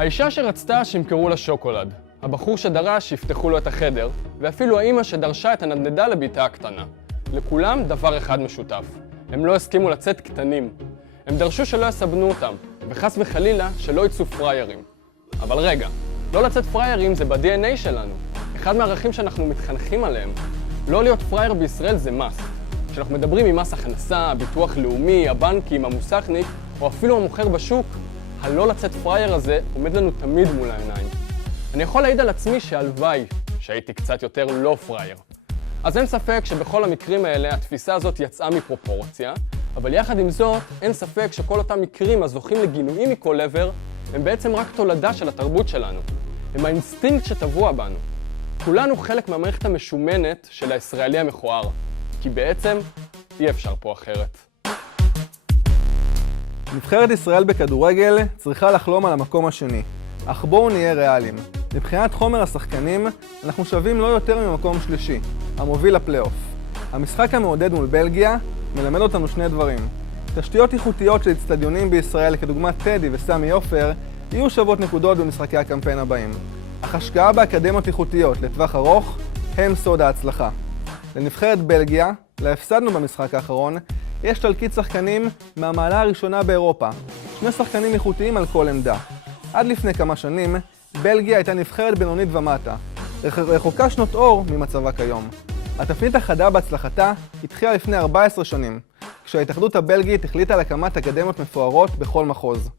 האישה שרצתה שימכרו לה שוקולד, הבחור שדרש שיפתחו לו את החדר, ואפילו האמא שדרשה את הנדנדה לביתה הקטנה. לכולם דבר אחד משותף, הם לא הסכימו לצאת קטנים. הם דרשו שלא יסבנו אותם, וחס וחלילה שלא יצאו פריירים. אבל רגע, לא לצאת פריירים זה ב-DNA שלנו. אחד מהערכים שאנחנו מתחנכים עליהם. לא להיות פרייר בישראל זה מס. כשאנחנו מדברים עם מס הכנסה, ביטוח לאומי, הבנקים, המוסכניק, או אפילו המוכר בשוק, הלא לצאת פרייר הזה עומד לנו תמיד מול העיניים. אני יכול להעיד על עצמי שהלוואי שהייתי קצת יותר לא פרייר. אז אין ספק שבכל המקרים האלה התפיסה הזאת יצאה מפרופורציה, אבל יחד עם זאת אין ספק שכל אותם מקרים הזוכים לגינויים מכל עבר הם בעצם רק תולדה של התרבות שלנו. הם האינסטינקט שטבוע בנו. כולנו חלק מהמערכת המשומנת של הישראלי המכוער, כי בעצם אי אפשר פה אחרת. נבחרת ישראל בכדורגל צריכה לחלום על המקום השני, אך בואו נהיה ריאליים. מבחינת חומר השחקנים, אנחנו שווים לא יותר ממקום שלישי, המוביל לפלייאוף. המשחק המעודד מול בלגיה מלמד אותנו שני דברים. תשתיות איכותיות של אצטדיונים בישראל, כדוגמת טדי וסמי עופר, יהיו שוות נקודות במשחקי הקמפיין הבאים. אך השקעה באקדמיות איכותיות לטווח ארוך הם סוד ההצלחה. לנבחרת בלגיה, להפסדנו במשחק האחרון, יש תלכיד שחקנים מהמעלה הראשונה באירופה, 2 שחקנים איכותיים על כל עמדה. עד לפני כמה שנים, בלגיה הייתה נבחרת בינונית ומטה, רחוקה שנות אור ממצבה כיום. התפנית החדה בהצלחתה התחילה לפני 14 שנים, כשההתאחדות הבלגית החליטה על הקמת אקדמיות מפוארות בכל מחוז.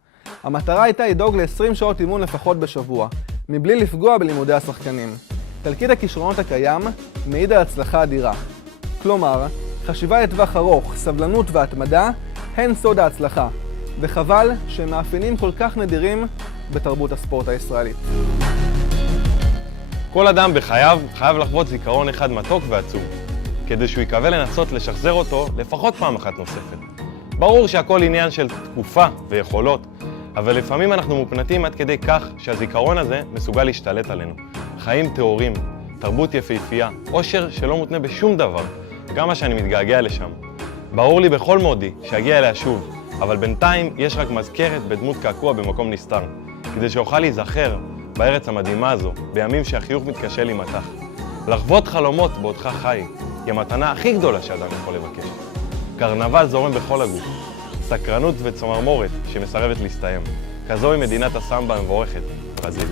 המטרה הייתה לדאוג ל-20 שעות אימון לפחות בשבוע, מבלי לפגוע בלימודי השחקנים. תלכיד הכישרונות הקיים מעיד על הצלחה אדירה. כלומר, חשיבה לטווח ארוך, סבלנות והתמדה הן סוד ההצלחה, וחבל שהם מאפיינים כל כך נדירים בתרבות הספורט הישראלית. כל אדם בחייו חייב לחוות זיכרון אחד מתוק ועצוב, כדי שהוא יקווה לנסות לשחזר אותו לפחות פעם אחת נוספת. ברור שהכל עניין של תקופה ויכולות, אבל לפעמים אנחנו מופנטים עד כדי כך שהזיכרון הזה מסוגל להשתלט עלינו. חיים טהורים, תרבות יפהפייה, עושר שלא מותנה בשום דבר, כמה שאני מתגעגע לשם. ברור לי בכל מודי שאגיע אליה שוב, אבל בינתיים יש רק מזכרת בדמות קעקוע במקום נסתר, כדי שאוכל להיזכר בארץ המדהימה הזו, בימים שהחיוך מתקשה להימתח. לחוות חלומות בעודך חי, היא המתנה הכי גדולה שאדם יכול לבקש. קרנבל זורם בכל הגוף, סקרנות וצמרמורת שמסרבת להסתיים. כזו היא מדינת הסמבה המבורכת, ברזיל.